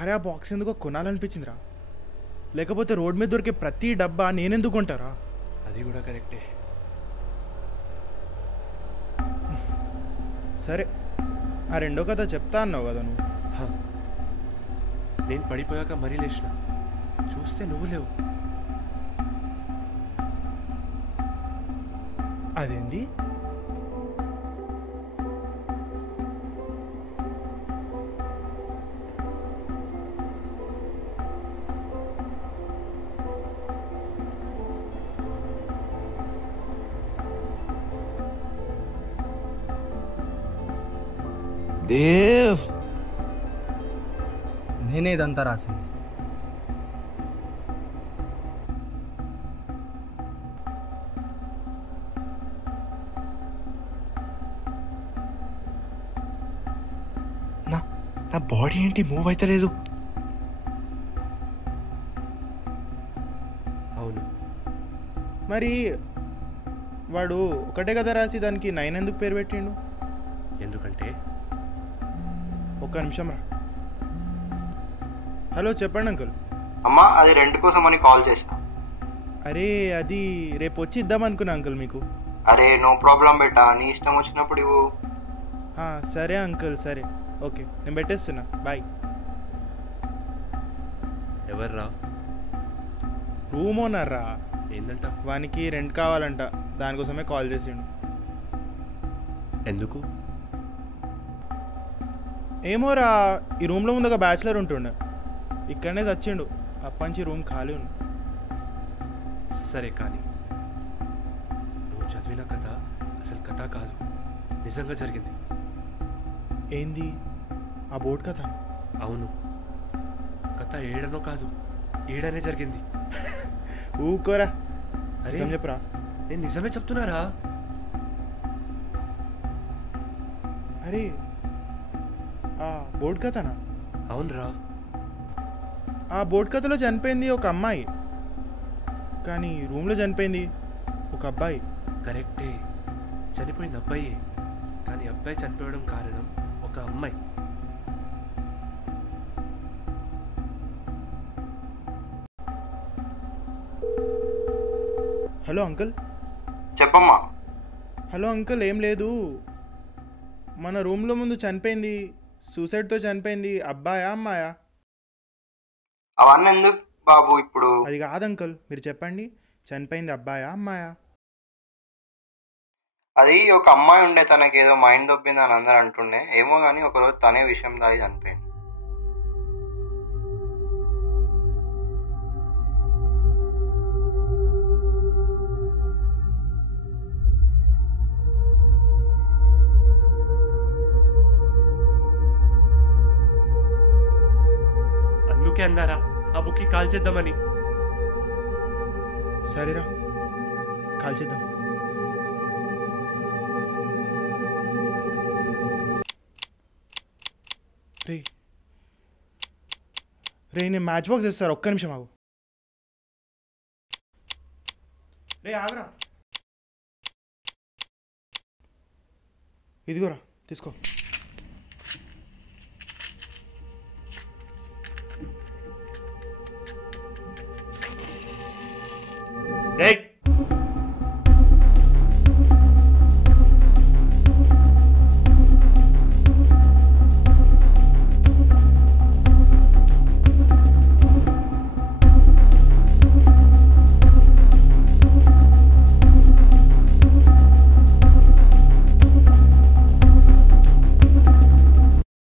అరే ఆ బాక్స్ ఎందుకో కొనాలనిపించిందిరా, లేకపోతే రోడ్ మీద దొరికే ప్రతి డబ్బా నేనెందుకు కొంటారా? అది కూడా కరెక్టే. సరే, ఆ రెండో కథ చెప్తా అన్నావు కదా నువ్వు. నేను పడిపోయాక మరీ లేచిన, చూస్తే నువ్వు లేవు. అదేంది? దేవ్, నేనే ఇదంతా రాసింది. నా బాడీ ఏంటి మూవ్ అవుతలేదు? అవును, మరి వాడు ఒకటే కదా రాసి దానికి 9 ఎందుకు పేరు పెట్టిండు? ఎందుకంటే ఒక్క నిమిషం రా. హలో, చెప్పండి అంకుల్. అమ్మా, అది రెంట్ కోసం అని కాల్ చేసా. అరే అది రేపు వచ్చి ఇద్దాం అనుకున్నా అంకుల్ మీకు. అరే నో ప్రాబ్లం బేటా, నీ ఇష్టం వచ్చినప్పుడు ఇవ్వు. సరే అంకుల్, సరే, ఓకే, నేను పెట్టేస్తున్నా, బాయ్. ఎవర్రా? రూమ్ ఓనర్ రా. ఏందంట? వానికి రెంట్ కావాలంట, దానికోసమే కాల్ చేసిండు. ఎందుకు? ఏమోరా, ఈ రూమ్లో ముందు ఒక బ్యాచిలర్ ఉంటుండే, ఇక్కడనే చచ్చిండు, అప్పంచి రూమ్ ఖాళీ ఉంది. సరే కానీ నువ్వు చదివిన కథ అసలు కథ కాదు, నిజంగా జరిగింది. ఏంది? ఆ బోర్డు కథ? అవును, కథ ఏడనో కాదు, ఏడనే జరిగింది. ఊకోరా, అరే నిజం చెప్పురా. నేను నిజమే చెప్తున్నారా? అరే ఆ బోర్డు కథనా? అవునరా. ఆ బోర్డు కథలో చనిపోయింది ఒక అమ్మాయి, కానీ రూమ్లో చనిపోయింది ఒక అబ్బాయి. కరెక్టే, చనిపోయింది అబ్బాయి, కానీ అబ్బాయి చనిపోవడం కారణం ఒక అమ్మాయి. Hello uncle. చెప్పమ్మా. హలో అంకుల్, ఏం లేదు, మన రూమ్లో ముందు చనిపోయింది, సూసైడ్తో చనిపోయింది, అబ్బాయా అమ్మాయా? అవన్నీ ఎందుకు బాబు ఇప్పుడు? అది కాదు అంకుల్, మీరు చెప్పండి, చనిపోయింది అబ్బాయా అమ్మాయా? అది ఒక అమ్మాయి ఉండే, తనకి ఏదో మైండ్ దొబ్బింది అని అందరు అంటుండే, ఏమో కానీ ఒకరోజు తనే విషయం దాగి చనిపోయింది. అందుకే అన్నారా ఆ బుక్కి కాల్ చేద్దామని. సరేరా, కాల్ చేద్దాం. రే రే నేను మ్యాచ్ బాక్స్ వేస్తారా, ఒక్క నిమిషం ఆగు. రే ఆగరా, ఇదిగోరా తీసుకో.